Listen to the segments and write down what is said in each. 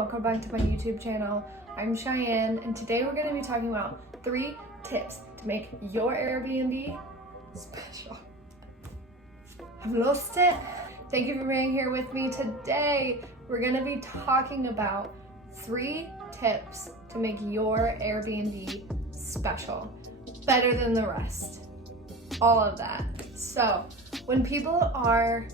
welcome back to my YouTube channel. I'm Cheyenne, and today we're going to be talking about 3 tips to make your Airbnb special. I've lost it. Thank you for being here with me today. We're going to be talking about 3 tips to make your Airbnb special, better than the rest, all of that. So when people are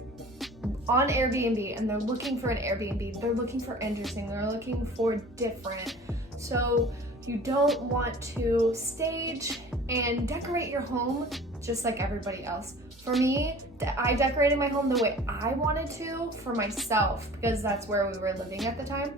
on Airbnb and they're looking for an Airbnb, they're looking for interesting, they're looking for different. So you don't want to stage and decorate your home just like everybody else. For me, I decorated my home the way I wanted to for myself because that's where we were living at the time,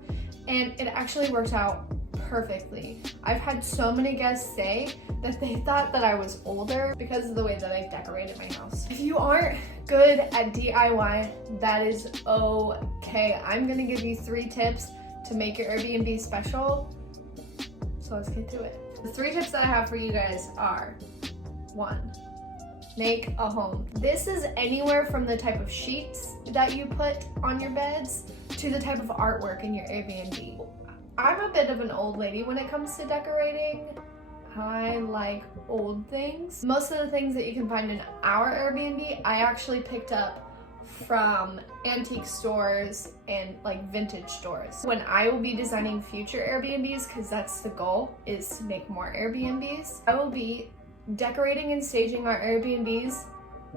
and it actually worked out perfectly. I've had so many guests say that they thought that I was older because of the way that I decorated my house. If you aren't good at DIY, that is okay. I'm gonna give you 3 tips to make your Airbnb special. So let's get to it. The 3 tips that I have for you guys are: 1, make a home. This is anywhere from the type of sheets that you put on your beds to the type of artwork in your Airbnb. I'm a bit of an old lady when it comes to decorating. I like old things. Most of the things that you can find in our Airbnb, I actually picked up from antique stores and like vintage stores. When I will be designing future Airbnbs, because that's the goal, is to make more Airbnbs, I will be decorating and staging our Airbnbs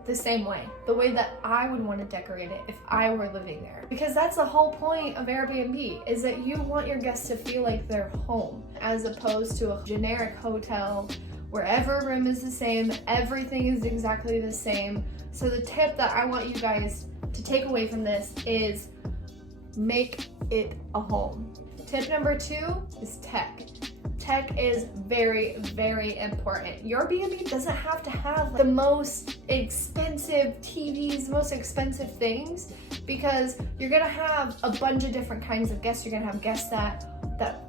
the same way, the way that I would want to decorate it if I were living there. Because that's the whole point of Airbnb, is that you want your guests to feel like they're home, as opposed to a generic hotel where every room is the same, everything is exactly the same. So the tip that I want you guys to take away from this is make it a home. Tip number 2 is tech. Tech is very, very important. Your B&B doesn't have to have the most expensive TVs, most expensive things, because you're gonna have a bunch of different kinds of guests. You're gonna have guests that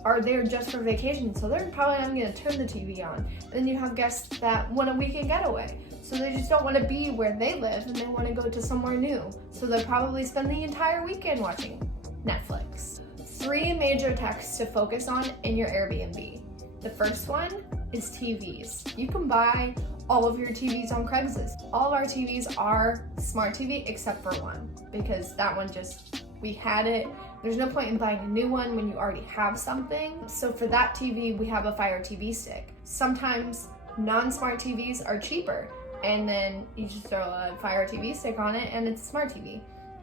are there just for vacation, so they're probably not gonna turn the TV on. And then you have guests that want a weekend getaway, so they just don't want to be where they live and they want to go to somewhere new. So they'll probably spend the entire weekend watching Netflix. 3 major techs to focus on in your Airbnb. The first one is TVs. You can buy all of your TVs on Craigslist. All of our TVs are smart TV except for one, because that one we had it. There's no point in buying a new one when you already have something. So for that TV, we have a Fire TV stick. Sometimes non-smart TVs are cheaper, and then you just throw a Fire TV stick on it and it's a smart TV.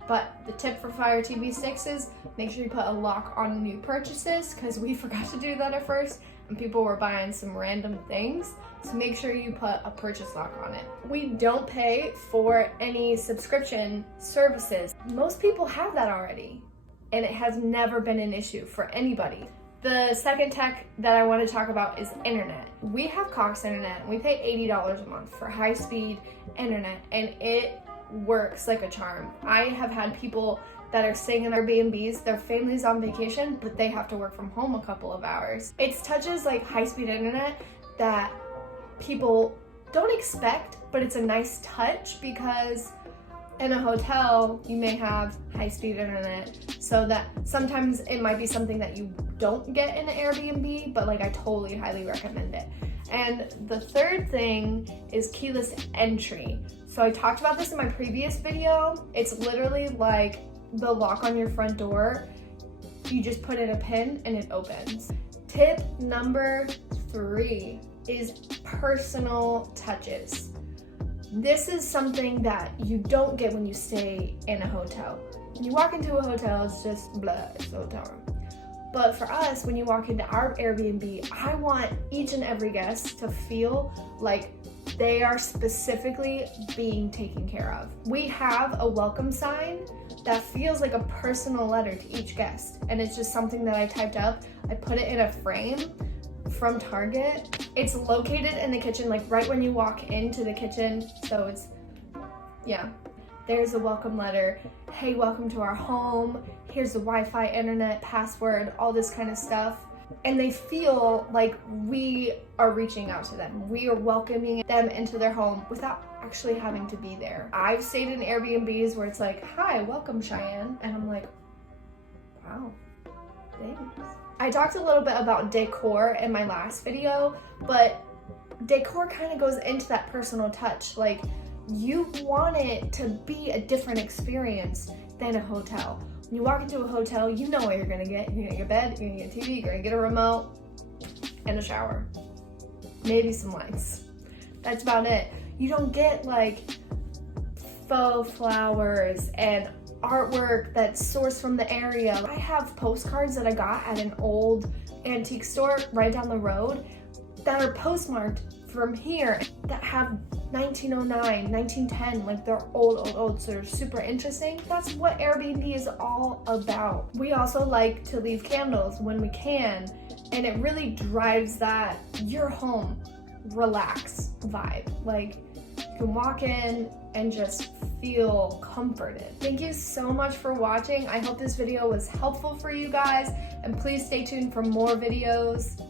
But the tip for Fire TV sticks is make sure you put a lock on new purchases, because we forgot to do that at first and people were buying some random things. So make sure you put a purchase lock on it. We don't pay for any subscription services. Most people have that already, and it has never been an issue for anybody. The second tech that I want to talk about is internet. We have Cox Internet. We pay $80 a month for high-speed internet, and it works like a charm. I have had people that are staying in Airbnbs, their family's on vacation, but they have to work from home a couple of hours. It's touches like high-speed internet that people don't expect, but it's a nice touch, because in a hotel, you may have high-speed internet, so that sometimes it might be something that you don't get in an Airbnb, but like I totally highly recommend it. And the third thing is keyless entry. So I talked about this in my previous video. It's literally like the lock on your front door. You just put in a pin and it opens. Tip number 3 is personal touches. This is something that you don't get when you stay in a hotel. When you walk into a hotel, it's just blah, it's a hotel room. But for us, when you walk into our Airbnb, I want each and every guest to feel like they are specifically being taken care of. We have a welcome sign that feels like a personal letter to each guest. And it's just something that I typed up. I put it in a frame from Target. It's located in the kitchen, like right when you walk into the kitchen. So it's, yeah. There's a welcome letter. Hey, welcome to our home. Here's the Wi-Fi, internet, password, all this kind of stuff. And they feel like we are reaching out to them. We are welcoming them into their home without actually having to be there. I've stayed in Airbnbs where it's like, hi, welcome Cheyenne. And I'm like, wow, things. I talked a little bit about decor in my last video, but decor kind of goes into that personal touch. Like, you want it to be a different experience than a hotel. When you walk into a hotel, you know what you're gonna get. You're gonna get your bed, you're gonna get a TV, you're gonna get a remote, and a shower. Maybe some lights. That's about it. You don't get like faux flowers and artwork that's sourced from the area. I have postcards that I got at an old antique store right down the road that are postmarked from here that have 1909, 1910, like they're old, so they're super interesting. That's what Airbnb is all about. We also like to leave candles when we can, and it really drives that your home relax vibe. Like, you can walk in and just feel comforted. Thank you so much for watching. I hope this video was helpful for you guys, and please stay tuned for more videos.